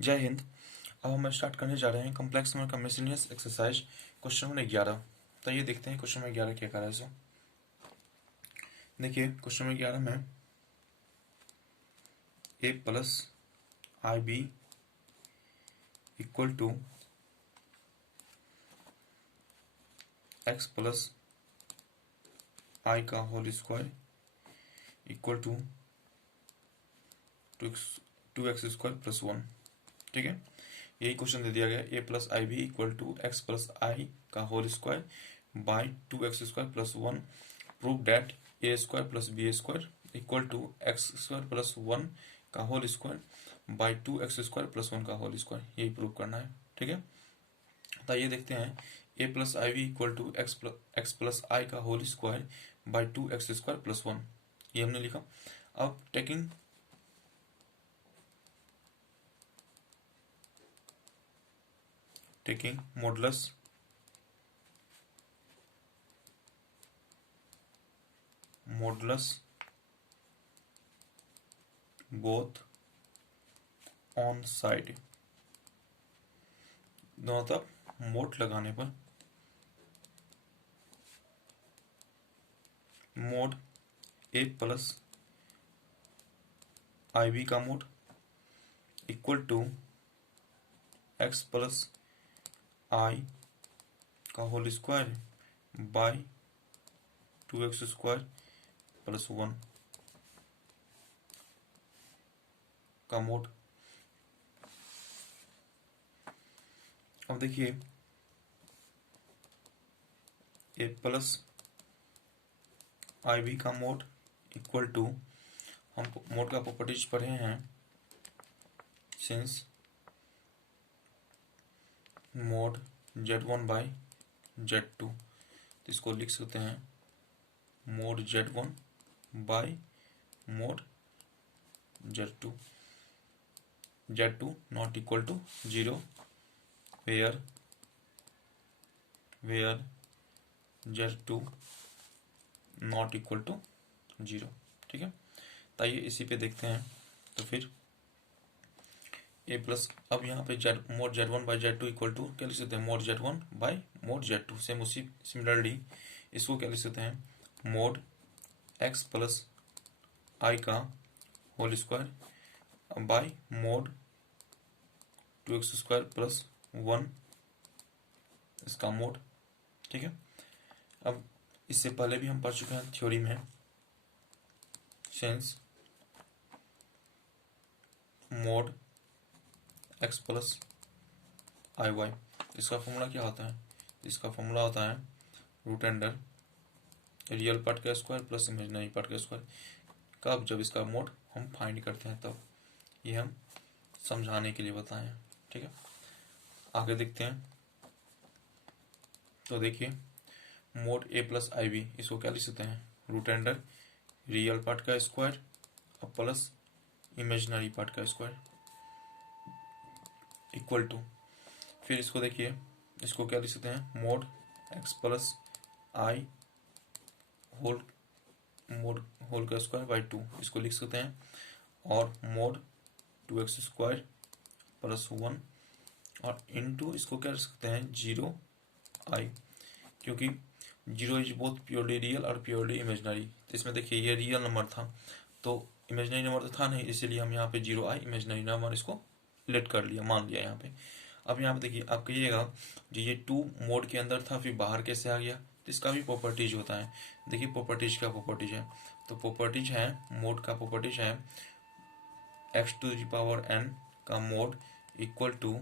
जय हिंद। अब हम स्टार्ट करने जा रहे हैं कॉम्प्लेक्स नंबर का मिसलेनियस एक्सरसाइज क्वेश्चन नंबर 11। तो ये देखते हैं क्वेश्चन नंबर 11 क्या कर रहा है। सो देखिए क्वेश्चन नंबर 11 में a plus I B equal to X plus आई का whole square equal to two x square plus 1। ठीक है, यही क्वेश्चन दे दिया गया। A plus I B equal to X plus आई का whole square by 2x square plus 1। Prove that A square plus B square equal to x square plus 1 का whole square by 2x square plus 1 का whole square, यही prove करना है। ठीक है, तो ये देखते हैं A plus I B equal to X plus आई का whole square by 2x square plus 1, ये हमने लिखा। अब taking modulus both on side, दोनों तरफ मोड लगाने पर mod A plus I B का mod equal to X plus आई का whole square by 2x square plus 1 का मोड। अब देखिए ए प्लस आई बी का मोड इक्वल टू, हम मोड का प्रॉपर्टीज पढ़े हैं, since mode z1 by z2, तो इसको लिख सकते हैं mod z1 by mod z2, z2 not equal to 0 where z2 not equal to 0। ठीक है, तो आइए इसी पे देखते हैं। तो फिर ए प्लस, अब यहाँ पे mode z1 by z2 equal to क्या लिख सकते हैं, mod z1 by mod z2। Same उसी सिमिलरली इसको क्या लिख सकते हैं, मोड x प्लस आई का whole square by mod 2x square plus 1 इसका मोड। ठीक है, अब इससे पहले भी हम पढ़ चुके हैं थ्योरी में, सेंस मोड x प्लस आई वाई, इसका फॉर्मूला क्या होता है, इसका फॉर्मूला होता है रूट अंडर रियल पार्ट का स्क्वायर प्लस इमेजिनरी पार्ट का स्क्वायर। कब, जब इसका मोड हम फाइंड करते हैं तब, ये हम समझाने के लिए बताए हैं। ठीक है, आगे देखते हैं। तो देखिए mode A plus I B, इसको क्या लिख सकते हैं, रूट अंडर रियल पार्ट का स्क्वायर और प्लस इमेजिनरी पार्ट का स्क्वायर इक्वल टू, फिर इसको देखिए, इसको क्या लिख सकते हैं, मोड एक्स प्लस आई होल का स्क्वायर बाई 2, इसको लिख सकते हैं, और मोड 2x स्क्वायर प्लस 1 और इनटू इसको क्या लिख सकते हैं 0 आई, क्योंकि 0 इज बोथ प्योरली रियल और प्योरली इमेजिनरी। तो इसमें देखिए ये रियल नंबर था तो इमेजिनरी नंबर तो था नहीं, इसीलिए हम यहाँ पे 0 आई इमेजिनरी नंबर इसको लेट कर लिया, मान लिया यहाँ पे। अब यहाँ पे देखिए आप कहिएगा जो ये 2 मोड के अंदर था फिर बाहर कैसे आ गया, तो इसका भी प्रॉपर्टीज होता है। देखिए प्रॉपर्टीज क्या प्रॉपर्टीज है, तो प्रॉपर्टीज है, मोड का प्रॉपर्टीज है x to the power n का mod equal to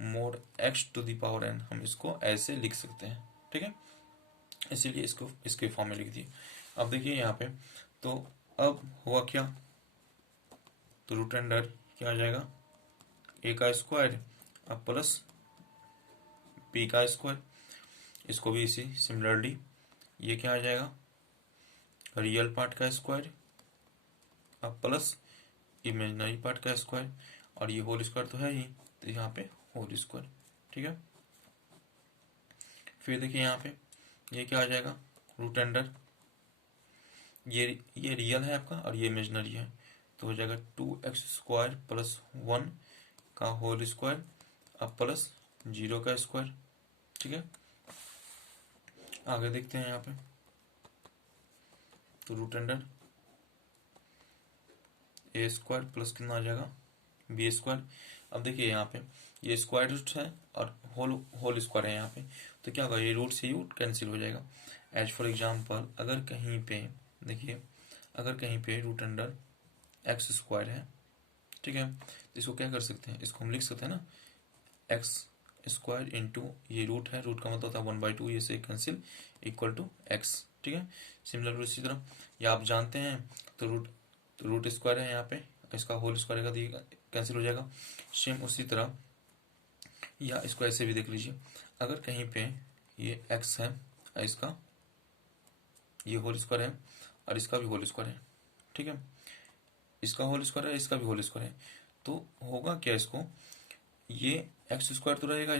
mod x to the power n, हम इसको ऐसे लिख सकते हैं। ठीक है, इसीलिए इसको इसके फॉर्म में लिख दिए। अब देखिए यहाँ पे, तो अब हुआ क्या, तो रूट अंडर क्या आ जाएगा, ए का स्क्वायर अब प्लस बी का स्क्वायर, इसको भी इसी सिमिलरली ये क्या आ जाएगा, रियल पार्ट का स्क्वायर अब प्लस इमेजिनरी पार्ट का स्क्वायर, और ये होल स्क्वायर तो है ही, तो यहाँ पे होल स्क्वायर। ठीक है, फिर देखिए यहाँ पे ये क्या आ जाएगा, रूट अंडर ये रियल है आपका और ये इमेजिनरी है, तो हो जाएगा 2x स्क्वायर प्लस 1 का होल स्क्वायर अब प्लस 0 का स्क्वायर। ठीक है, आगे देखते हैं यहाँ पे। तो रूट अंडर ए स्क्वायर प्लस कितना आ जाएगा बी स्क्वायर। अब देखिए यहाँ पे ये स्क्वायर रूट है और होल स्क्वायर है यहाँ पे, तो क्या होगा, ये रूट से रूट कैंसिल हो जाएगा। एज फॉर एग्जाम्पल अगर कहीं पे देखिए, अगर कहीं पे रूट अंडर एक्स स्क्वायर है, ठीक है, तो इसको क्या कर सकते हैं, इसको हम लिख सकते हैं ना एक्स स्क्वायर इंटू ये रूट है, रूट का मतलब होता है 1/2, ये से कैंसिल इक्वल टू एक्स। ठीक है, सिमिलर इसी तरह ये आप जानते हैं, तो रूट स्क्वायर है यहाँ पे, इसका होल स्क्वायर का दिएगा कैंसिल हो जाएगा। सेम उसी तरह या इसको ऐसे भी देख लीजिए, अगर कहीं पे ये एक्स है, इसका ये होल स्क्वायर है और इसका भी होल स्क्वायर है, ठीक है, इसका होल स्क्वायर है, इसका भी होल स्क्वायर है, तो होगा क्या, इसको ये एक्स स्क्वायर तो रहेगा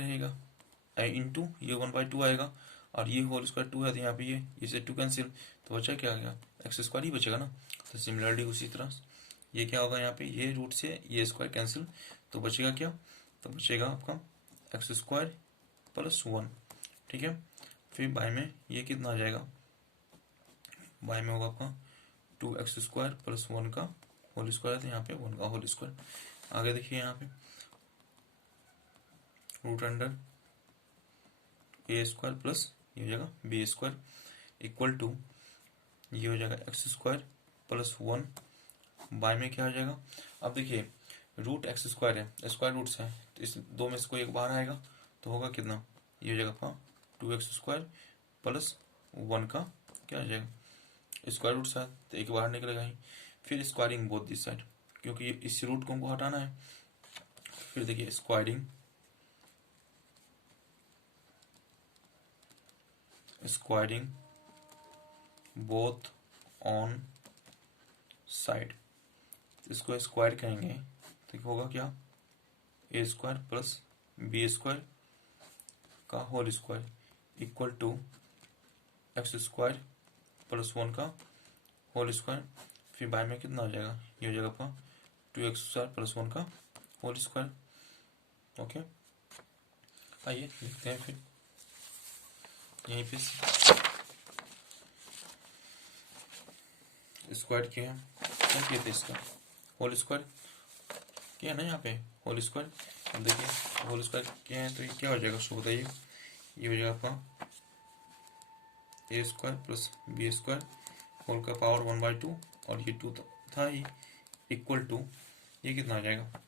इंटू ये 1/2 आएगा और ये होल स्क्वायर 2 है, तो यहाँ पे ये से 2 कैंसिल, तो बचा क्या आ गया, एक्स स्क्वायर ही बचेगा ना। तो सिमिलरली उसी तरह ये क्या होगा, यहाँ पे ये रूट से ये स्क्वायर कैंसिल, तो बचेगा क्या, तो बचेगा आपका एक्स स्क्वायर प्लस 1। ठीक है, फिर बाय में ये कितना आ जाएगा, बाय में होगा आपका 2x स्क्वायर प्लस 1 का होल स्क्वायर, तो यहाँ पे 1 का होल स्क्वायर। आगे देखिए यहाँ पे रूट अंडर ए स्क्वायर प्लस ये हो जाएगा बी स्क्वायर इक्वल टू ये हो जाएगा एक्स स्क्वायर प्लस 1 बाय में क्या हो जाएगा। अब देखिए रूट एक्स स्क्वायर है, स्क्वायर रूट्स है, तो इस दो में से कोई एक बाहर आएगा, तो होगा कितना, ये हो जाएगा आपका 2x स्क्वायर प्लस 1 का क्या हो जाएगा स्क्वायर रूट है, तो एक बाहर निकलेगा ही। फिर स्क्वायरिंग बोथ दिस साइड, क्योंकि इस रूट को हमको हटाना है। फिर देखिए स्क्वायरिंग बोथ ऑन साइड, इसको स्क्वायर कहेंगे, तो होगा क्या, a square plus B square का whole square equal to x square plus 1 का होल स्क्वायर। फिर बाय में कितना हो जाएगा, ये हो जाएगा आपका 2x स्क्वायर प्लस 1 का होल स्क्वायर। ओके, आइए लिखते हैं फिर यहीं पे स्क्वायर किया है, क्या किया था इसका होल स्क्वायर किया ना, यहाँ पे होल स्क्वायर। अब देखिए होल स्क्वायर किया है, तो ये क्या हो जाएगा, सो बताइए, ये हो जाएगा आपका A square plus B square whole का पावर 1/2 और ये 2 था ही इक्वल टू ये कितना आ जाएगा,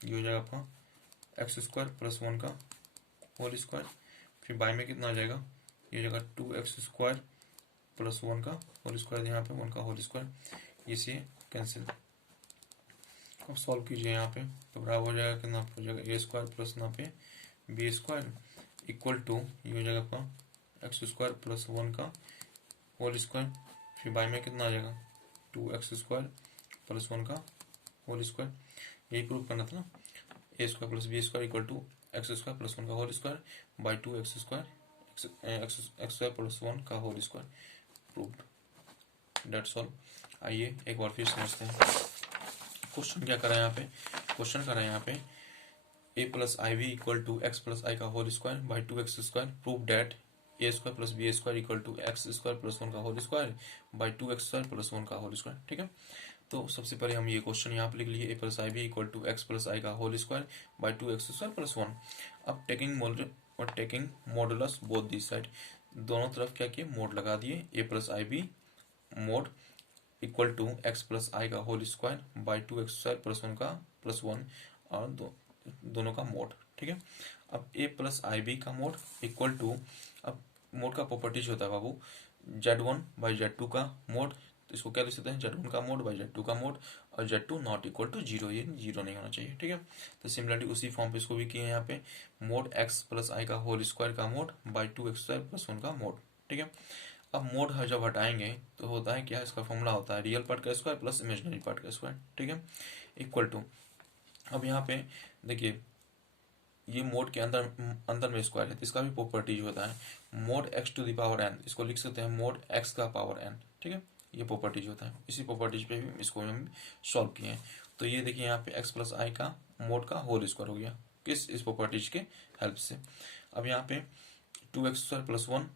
ये हो जाएगा आपका एक्स स्क्वायर प्लस 1 का होल स्क्वायर। फिर बाय में कितना आ जाएगा, ये हो जाएगा 2x स्क्वायर प्लस 1 का होल स्क्वायर, यहाँ पे 1 का होल स्क्वायर, इसे कैंसिल। अब सॉल्व कीजिए यहाँ पे, तो बराबर हो जाएगा कितना हो जाएगा ए स्क्वायर प्लस यहाँ पे बी स्क्वायर इक्वल टू ये हो जाएगा आपका एक्स स्क्वायर प्लस 1 का होल स्क्वायर। फिर बाय में कितना आ जाएगा 2x स्क्वायर प्लस 1 का होल स्क्वायर, यही प्रूव करना था ना, A square plus B square equal to x square plus 1 का whole square by 2x square X square plus 1 का whole square, proved, that's all. आइए एक बार फिर समझते हैं क्वेश्चन क्या कर रहा है यहाँ पे। क्वेश्चन कर रहा है यहाँ पे a plus I V equal to X plus आई का whole square by 2x square, prove that A square plus B square equal to x square plus 1 का whole square by 2x square plus 1 का whole square. ठीक है, तो सबसे पहले हम ये क्वेश्चन यहाँ पे लिख लिए, A plus I B equal to X plus आई का whole square by 2x square plus 1। अब taking modulus both this side, दोनों तरफ क्या किए, मोड लगा दिए, A plus I B mod equal to X plus आई का whole square by 2x square plus 1 का प्लस 1 और दोनों का मोड। ठीक है, अब ए प्लस आई बी का मोड इक्वल टू, अब मोड का प्रॉपर्टीज होता है बाबू z1 बाई z2 का मोड, तो इसको क्या लिख सकते हैं z1 का मोड बाई z2 का मोड, और z2 नॉट इक्वल टू 0, ये 0 नहीं होना चाहिए। ठीक है, तो सिमिलरली उसी फॉर्म पे इसको भी किए हैं यहाँ पे, मोड x प्लस आई का होल स्क्वायर का mode by 2x square plus 1 का मोड। ठीक है, अब मोड जब हटाएंगे तो होता है क्या, इसका फॉर्मूला होता है रियल पार्ट का स्क्वायर प्लस इमेजिनरी पार्ट का स्क्वायर। ठीक है, इक्वल टू, अब यहाँ पे देखिए ये मोड के अंदर में स्क्वायर है, तो इसका भी प्रॉपर्टीज होता है mod x to the power n, इसको लिख सकते हैं मोड x का पावर n। ठीक है, ये प्रॉपर्टीज होता है, इसी प्रॉपर्टीज पे भी इसको हम सॉल्व किए हैं। तो ये देखिए यहाँ पे x प्लस आई का मोड का होल स्क्वायर हो गया, किस इस प्रॉपर्टीज के हेल्प से। अब यहाँ पे 2x² + 1,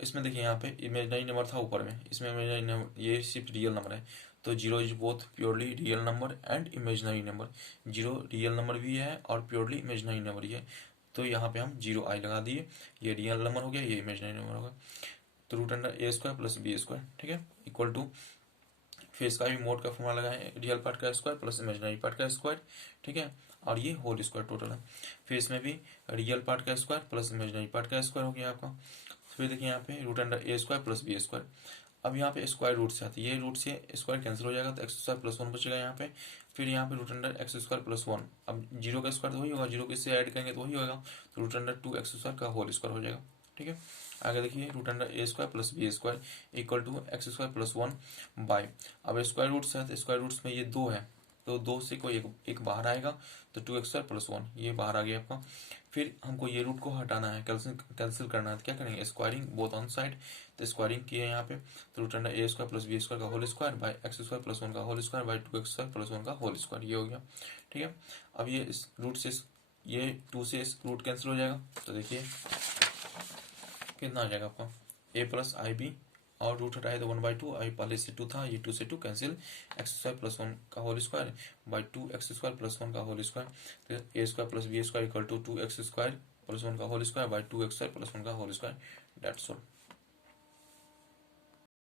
इसमें देखिए यहाँ पे इमेजिनरी नंबर था ऊपर में, इसमें इमेजिनरी नंबर, ये सिर्फ रियल नंबर है, तो 0 is both purely real number and imaginary number. 0 real number भी है और प्योरली इमेजिनरी नंबर भी है, तो यहाँ पे हम 0i लगा दिए, ये रियल नंबर हो गया, ये इमेजिनरी नंबर होगा। तो √(a² + b²), ठीक है, इक्वल टू, फिर इसका भी मोड का फॉर्मूला लगाएं, रियल पार्ट का स्क्वायर प्लस इमेजिनरी पार्ट का स्क्वायर, ठीक है, और ये होल स्क्वायर टोटल है। फिर इसमें भी रियल पार्ट का स्क्वायर प्लस इमेजिनरी पार्ट का स्क्वायर हो गया आपका। फिर देखिए यहाँ पे √(a² + b²। अब यहाँ पे स्क्वायर रूट से आती है, ये रूट से स्क्वायर कैंसिल हो जाएगा, तो x² + 1 बचेगा यहाँ पे। फिर यहाँ पे √(x² + 1), अब 0 का स्क्वायर तो वही होगा, 0 को इससे ऐड करेंगे तो वही होगा, तो √2x² का होल स्क्वायर हो जाएगा, ठीक है। आगे देखिए √(a² + b² equal to x² + 1 by, अब स्क्वायर रूट से है, स्क्वायर रूट्स में ये 2 है, तो 2 से कोई एक बाहर आएगा, तो 2x² + 1 ये बाहर आ गया आपका। फिर हमको ये रूट को हटाना है, कैंसिल करना है, तो क्या करेंगे, स्क्वायरिंग बोथ ऑन साइड, तो स्क्वायरिंग किए यहाँ पे, तो √(a² + b² का होल स्क्वायर बाय x² + 1 का होल स्क्वायर बाय 2x² + 1 का होल स्क्वायर, ये हो गया, ठीक है। अब ये इस रूट से ये 2 से इस रूट कैंसिल हो जाएगा, तो देखिए कितना आ जाएगा आपका, a + ib, और रूट हटाए तो 1/2, अभी पहले से 2 था, ये 2 से 2 कैंसिल, x² + 1 का होल स्क्वायर बाय 2x² + 1 का होल स्क्वायर, तो a² + b² equal to 2x² + 1 का होल स्क्वायर बाय 2x² + 1 का होल स्क्वायर, दैट्स ऑल।